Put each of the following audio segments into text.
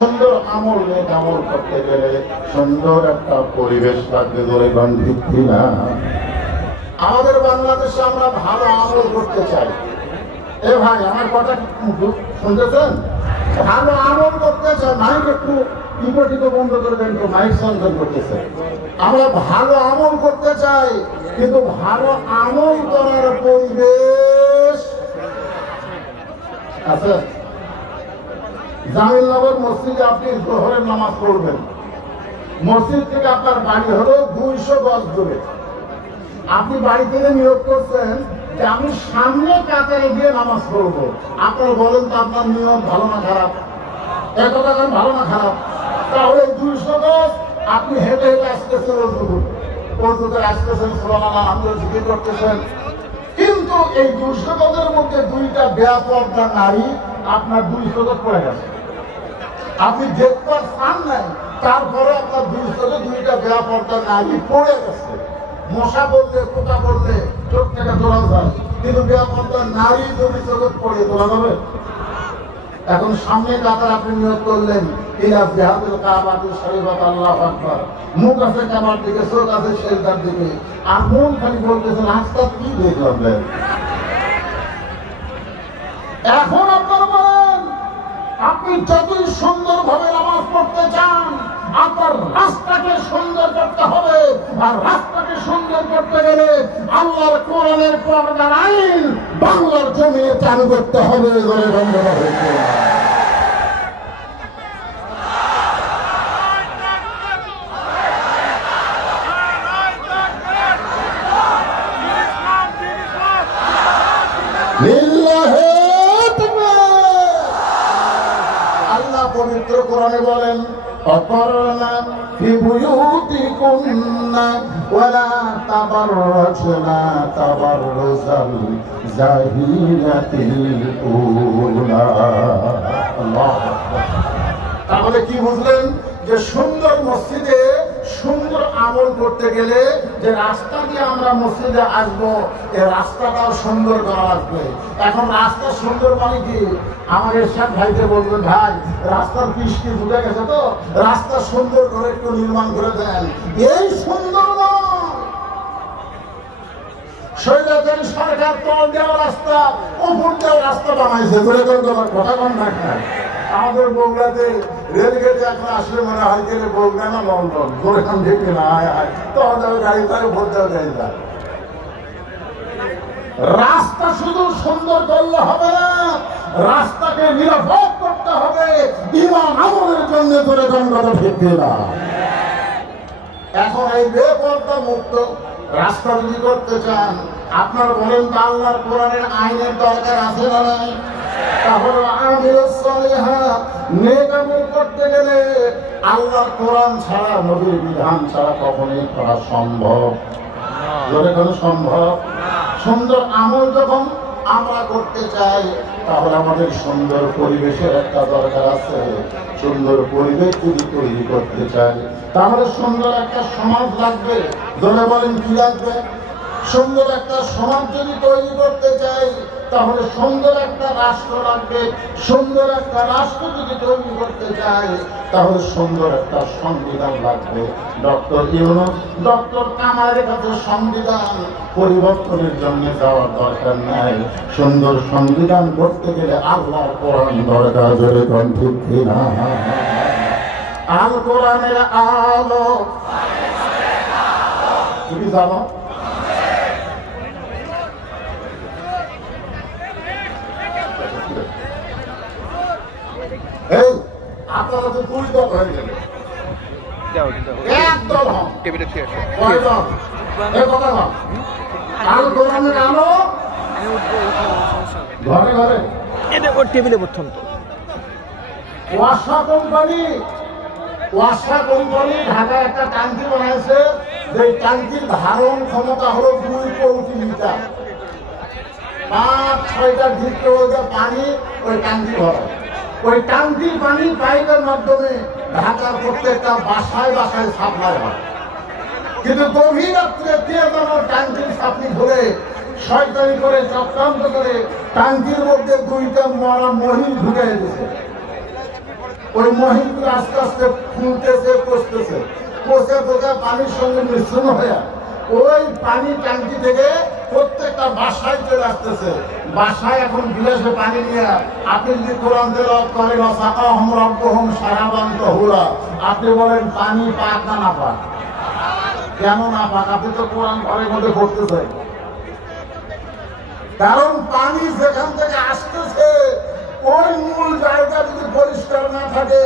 সুন্দর আমল করতে গেলে সুন্দর একটা পরিবেশ লাগবে ধরে ঠিক না? আমাদের বাংলাদেশে আমরা ভালো আমল করতে চাই। এ ভাই আমার কথা শুনতেছেন? ভালো আমল করতে চাই, মাইক একটু টিপো বন্ধ করে দেন, তো মাইক সংযোগ করতেছে। আমরা ভালো আমল করতে চাই, কিন্তু ভালো আমল করার পরিবেশ আছে। জামিলনগর মসজিদে আপনি জোহরের নামাজ পড়বেন, মসজিদ থেকে আপনার বাড়ি হলো 200 গজ দূরে। আপনি বাড়ি থেকে নিয়োগ করছেন যে আমি সামনে কাতারে গিয়ে নামাজ পড়বো। আপনার বলেন তো আপনার নিয়ম ভালো না খারাপ? একথা ভালো না খারাপ? তাহলে 200 গজ আপনি হেঁটে হেঁটে আসতেছেন, অজুতে আসতেছেন, সুবহানাল্লাহ আলহামদুলিল্লাহ জিকির করতেছেন, কিন্তু এই 200 গজের মধ্যে 2টা বেপরদা নারী আপনার 200 গজ পড়ে গেছে। আপনি দেখবার চান নাই, তারপরে আপনার 200-2টা বেপরদা নারী পড়ে গেছে। মশা বললে, পোকা বললে চোখ থেকে তোলা যায়, কিন্তু বেপরদা নারী 200 গজ পড়ে তোলা যাবে? এখন সামনে কাতার আপনি নিয়োগ করলেন, ইলা জিহাদুল কাবাতুল শরীফাত আল্লাহু আকবার, মুখ আছে কাবার দিকে, চোখ আছে সেজদার দিকে, আর মন খালি বলতেছেন আজকে কি দেখলাম। এখন আপনারা বলেন, আপনি যতই সুন্দর ভাবে নামাজ পড়তে চান, আপনার রাস্তাকে সুন্দর করতে হবে, আর রাস্তাকে সুন্দর করতে গেলে আল্লাহর কোরআনের পর্দার আইন বাংলার জমিনে চালু করতে হবে। আল্লাহ পবিত্র কোরআনে বলেন, অকরনা ফি বুয়ুতিকুন্না ওয়ালা তাবাররাজনা তাবাররুজাল জাহিলিয়াতিল উলা। আল্লাহু আকবার। তাহলে কি বুঝলেন? যে সুন্দর মসজিদে সুন্দর আমল করতে গেলে যে রাস্তা দিয়ে আমরা মসজিদে আসবো, এই রাস্তাটাও সুন্দর করা লাগবে। এখন রাস্তা সুন্দর মানে কি? আমাদের সব ভাইকে বলবেন, ভাই রাস্তার বৃষ্টি ঢুকে গেছে, তো রাস্তা সুন্দর করে একটু নির্মাণ করে দেন। এই সুন্দর স্বৈরাচারী সরকার তল দেওয়া রাস্তা, উপর দেওয়া রাস্তা বানাইছে। কথা কম না, আমাদের বগুড়াতে রেলগেটে এখন আসলে মনে হয় গেলে বগুড়া না লন্ডন, গোরখান থেকে না তো গাড়ি তাই ভোট দেওয়া গাড়ি তার। রাস্তা শুধু সুন্দর করলে হবে না, রাস্তাকে নিরাপদ করতে হবে ঈমান আমলের জন্য। ধরে কথা ঠিক না? এখন এই বেপরদা মুক্ত রাস্তা যদি করতে চান, আপনারা বলেন তো আল্লাহর কোরআনের আইনের দরকার আছে না নাই? তাহলে আমিলুস সালিহাত নেক আমল করতে গেলে আল্লাহর কোরআন ছাড়া, নবীর বিধান ছাড়া কখনোই করা সম্ভব না। সম্ভব? সুন্দর আমল যখন আমরা করতে চাই, তাহলে আমাদের সুন্দর পরিবেশের একটা দরকার আছে। সুন্দর পরিবেশ যদি তৈরি করতে চাই, তাহলে সুন্দর একটা সমাজ লাগবে। ধরে বলেন কি লাগবে? সুন্দর একটা সমাজ যদি তৈরি করতে চাই, তাহলে সুন্দর একটা রাষ্ট্র লাগবে। সুন্দর একটা রাষ্ট্র যদি তৈরি করতে চাই, তাহলে সুন্দর একটা সংবিধান লাগবে। ডক্টর ইউনূস, ডক্টর কামালের কাছে সংবিধান পরিবর্তনের জন্য যাওয়ার দরকার নাই। সুন্দর সংবিধান করতে গেলে আল্লাহর কোরআন দরকার। জোরে কোন ঠিক কিনা? আল কোরআনের আলো তুমি জানো? এই আপনারা তো 2 দল হয়ে গেলে, এক দল হন। আল কোরআনের আলো ঘরে ঘরে। টেবিলে প্রথম তো ওয়াসা কোম্পানি ঢাকায় একটা ট্যাঙ্কি বানাইছে, যে ট্যাঙ্কির ধারণ ক্ষমতা হলো 2 কোটি লিটার। 5-6টা ডিপ পানি ওই ট্যাঙ্কি ভরে। ওই ট্যাঙ্কির পানি পাইপের মাধ্যমে ঢাকার প্রত্যেকটা বাসায় বাসায় সাপ্লাই হয়। কিন্তু গভীর রাত্রে কে যেন ট্যাঙ্কির সাপ্লি ধরে শয়তানি করে, চক্রান্ত করে ট্যাঙ্কির মধ্যে 2টা মরা মহিষ ঢুকে গেছে। ওই মহিমগুলো আস্তে আস্তে ফুলতেছে, পচতেছে, পচে পচে পানির সঙ্গে মিশ্রণ হয়ে ওই পানি ট্যাঙ্কি থেকে প্রত্যেকটা বাসায় চলে আসতেছে। বাসায় এখন গিলাসে পানি নিয়ে আপনি যদি কোরআন তেলাওয়াত করেন সাকাহুম রাব্বুহুম শারাবান তাহুরা, আপনি বলেন পানি পাক না না পাক? কেন না পাক? আপনি তো কোরআন ঘরের মধ্যে পড়তে চাই। কারণ পানি যেখান থেকে আসতেছে ওই মূল জায়গা যদি পরিষ্কার না থাকে,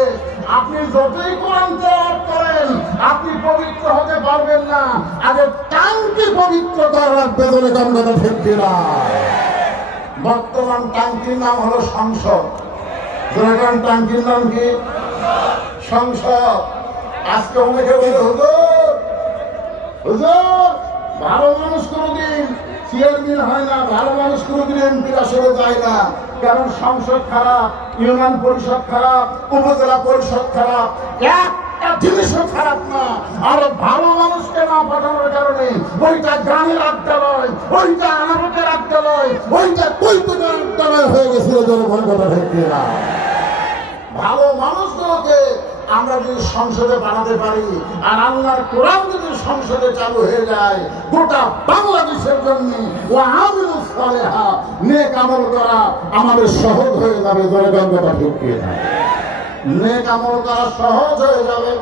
আপনি যতই কোরআন তেলাওয়াত করেন আপনি পবিত্র হতে পারবেন না। আগে টাঙ্কি পবিত্রতা রাখবে বলে কথা ঠিক কিনা? বর্তমান টাঙ্কির নাম হলো সংসদ। যেরকম টাঙ্কির নাম কি? সংসদ। আজকে অনেকে বলে হুজুর হুজুর ভালো মানুষ কোনোদিন চেয়ারম্যান হয় না, ভালো মানুষ কোনোদিন এমপির আসলে যায় না। কারণ সংসদ খারাপ, ইউনিয়ন পরিষদ খারাপ, উপজেলা পরিষদ খারাপ, একটা জিনিসও খারাপ না। আর ভালো মানুষকে না পাঠানোর কারণে ওইটা গ্রামের আড্ডালয়, ওইটা আনারতের আড্ডালয়, ওইটা কৈতুকের আড্ডালয় হয়ে গেছিল। জনগণ কথা ঠিক না? ভালো মানুষগুলোকে আমরা যদি সংসদে বানাতে পারি আর আল্লাহর কোরআন যদি সংসদে চালু হয়ে যায়, গোটা বাংলাদেশের জন্য ও আমিলুস সালেহাত নেক আমল করা আমাদের সহজ হয়ে যাবে। জনগণ কথা ঠিক না? নেক আমল করা সহজ হয়ে যাবে।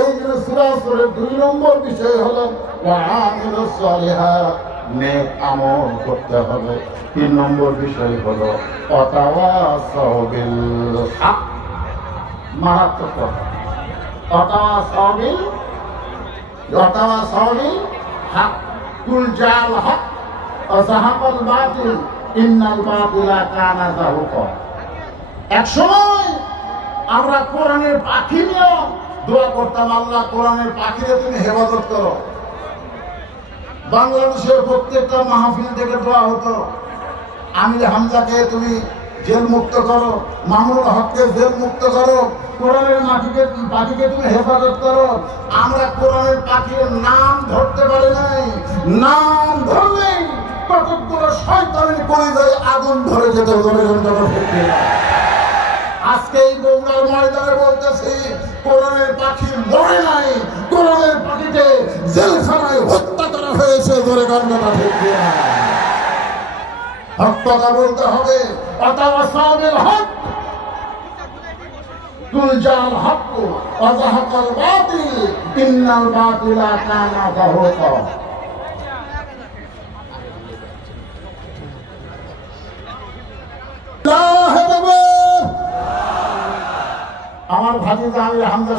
এই জন্য সূরা সূরার 2 নম্বর বিষয় হলো ওয়া আমিলুস সালেহাত, নেক আমল করতে হবে। 3 নম্বর বিষয় হলো ওয়াতাওয়াসাউ বিল হক। মারাত্মক কথা। ওয়াতাওয়াসাউ বিল হক, কুল জাল হক ওয়া যাহাকাল বাতিল ইন্নাল বাতিলা কানা যাহুকা। একসময় আমরা কোরআনের পাখি নিয়ে দোয়া করতাম, আল্লাহ কোরআনের পাখিরে তুমি হেফাজত করো। বাংলাদেশের প্রত্যেকটা মাহফিল থেকে দোয়া হতো, আমির হামজাকে তুমি জেল মুক্ত করো, মামুনুল হককে জেল মুক্ত করো, কোরআনের পাখিকে তুমি হেফাজত করো। আমরা কোরআনের পাখির নাম ধরতে পারি নাই। নাম ধরলেই কতগুলো শয়তানের কলিজায় আগুন ধরে যেত। আজকে এই বগুড়ার ময়দানে বলতেছি, কোরআনের পাখি মরে নাই, কোরআনের পাখিকে জেলখানায় হত্যা করা হয়েছে। ধরে গন্ধটা ঠিক না? হক কথা বলতে হবে। ওয়াতাওয়াসাউ বিল হক, কুল জাল হক ওয়া যাহাকাল বাতিল ইন্নাল বাতিলা কানা যাহুকা। আমার ভাতিজা আমির হামজা